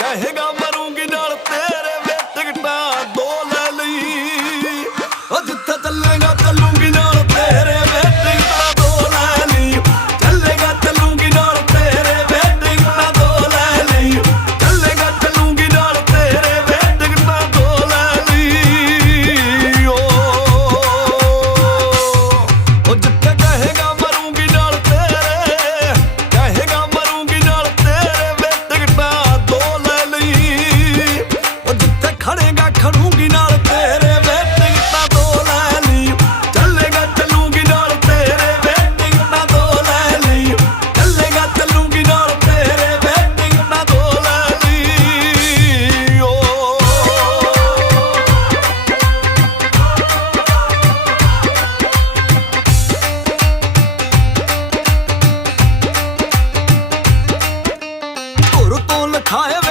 Carrega a Sahibi